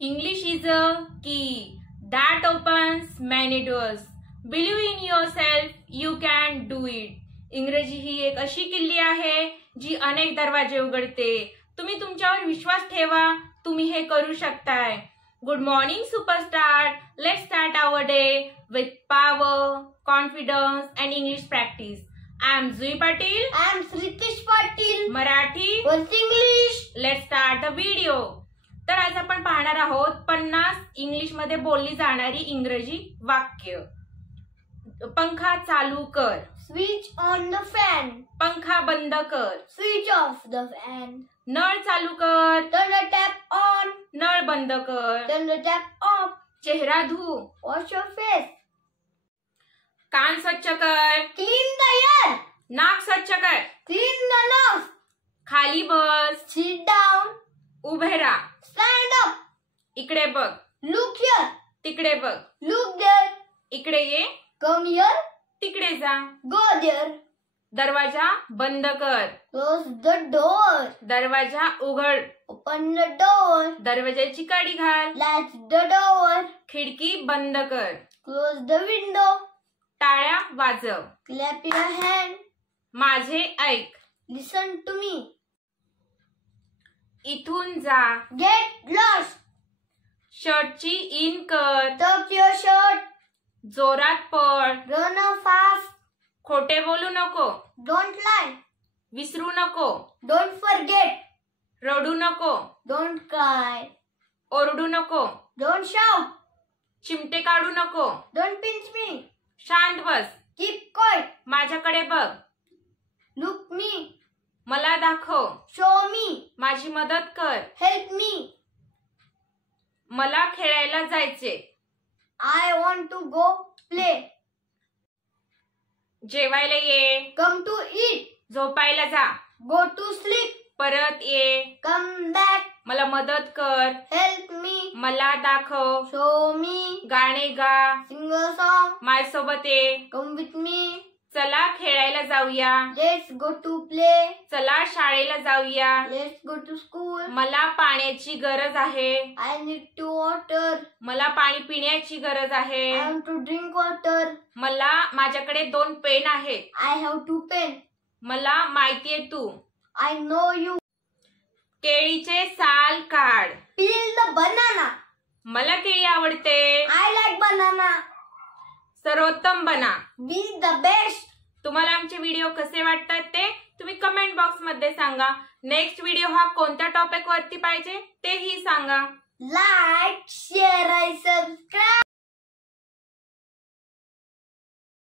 English is a key that opens many doors. Believe in yourself, you can do it. इंग्रजी ही एक अशी किल्ली आहे जी अनेक दरवाजे उघडते. तुम्ही तुमच्यावर विश्वास ठेवा, तुम्ही हे करू शकताय. Good morning superstar. Let's start our day with power, confidence and English practice. I am Zui Patil. I am Sritish Patil. Marathi. What's English? Let's start the video. तर आज आपण पाहणार आहोत 50 इंग्लिश मध्ये बोलली जाणारी इंग्रजी वाक्य. पंखा चालू कर. Switch on the fan. पंखा बंद कर. Switch off the fan. नळ चालू कर. Turn the tap on. नळ बंद कर. Turn the tap off. चेहरा धु. Wash your face. कान स्वच्छ कर. Clean the ear. नाक स्वच्छ कर. Clean the nose. खाली बस. Sit down. उभे राहा. Stand up. इकडे बघ. Look here. तिकडे बघ. Look there. इकडे ये. Come here. तिकडे जा. Go there. दरवाजा बंद कर. Close the door. दरवाजा उघड. Open the door. दरवाजाची कडी घाल. Latch the door. खिडकी बंद कर. Close the window. टाळ्या वाजव. Clap your hand. माझे ऐक. Listen to me. इथून जा. Get lost. शर्टची इन कर. Tuck your shirt. जोरात पळ. Run fast. खोटे बोलू नको. Don't lie. विसरू नको. Don't forget. रडू नको. Don't cry. ओरडू नको. Don't shout. चिमटे काढू नको. Don't pinch me. शांत बस. Keep quiet. माझ्याकडे बघ. Look me. मला दाखव. Show me. माझी मदत कर. Help me. मला खेळायला जायचे. I want to go play. जेवायला ये. Come to eat. झोपायला जा. Go to sleep. परत ये. Come back. मला मदत कर. Help me. मला दाखव. Show me. गाणे गा. Sing a song. माझ्यासोबत ये. Come with me. चला खेळायला जाऊया. Let's go to play. चला शाळेला जाऊया. Let's go to school. मला पाण्याची गरज आहे. I need to water. मला पाणी पिण्याची गरज आहे. I want to drink water. मला माझ्याकडे 2 पेन आहेत. I have 2 pens. मला माहितीये तू. I know you. केळीचे साल काढ. Peel the banana. मला केळी आवडते. I like banana. सर्वोत्तम बना. Be the best. तुम्हाला आमचे व्हिडिओ कसे वाटतात ते तुम्ही कमेंट बॉक्स मध्ये सांगा. नेक्स्ट व्हिडिओ हा कोणत्या टॉपिक वरती पाहिजे तेही सांगा. Like, share and subscribe.